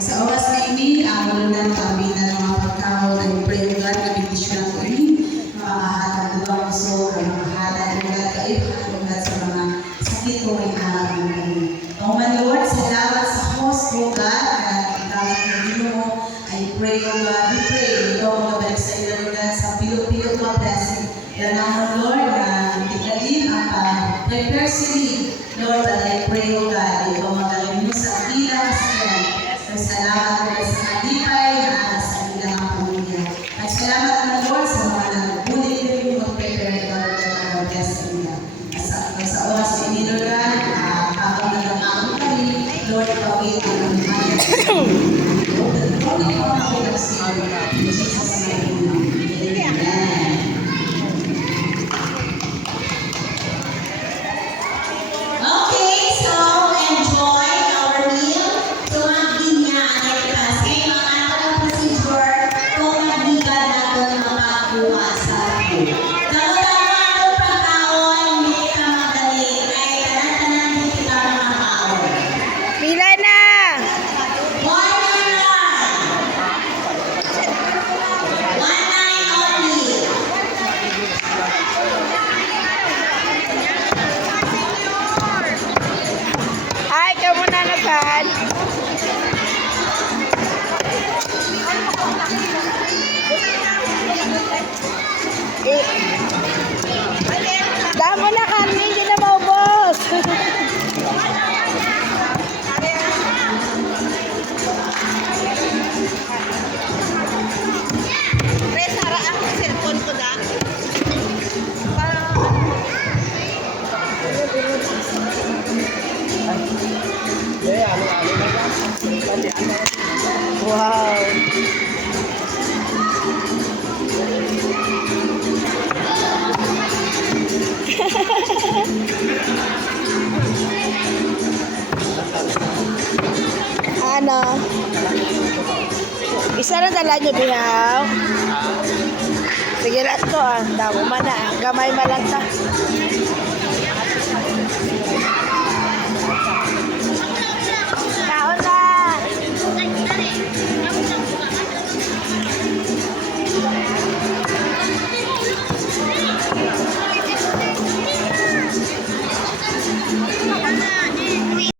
Sa oras na ini, ang ulan kami na mga pagkaon ay pray God na bindisyon ko ini. Makahatag ko ang puso, ay makahatag ko God kayo, hatag sa mga sakit ko ay harap mo kami. Ang Lord, salamat sa host ko God, na ikamit ng Ginoo, I pray O God, we pray, ikaw magabalik sa iyo God, sa pilot-pilot mga blessing. Yan ang Lord, na itikalin ang prepare sili. Lord, and I pray O God, ikaw magaling mo sa ilang siyan. Salamat ko sa kalipay na sa ilang pamilya. At salamat na Lord sa mga nagbulit na yung mag-prepare God na blessing niya. Sa oras na ini Lord God, habang nagamaon kami, Lord, pawin ang mga damo na kami, hindi na maubos. Sara, ang cellphone ko na. Wow. Ano? Isa na dala nyo, Bihaw. Sige lang to, damo man na. Gamay man lang ta.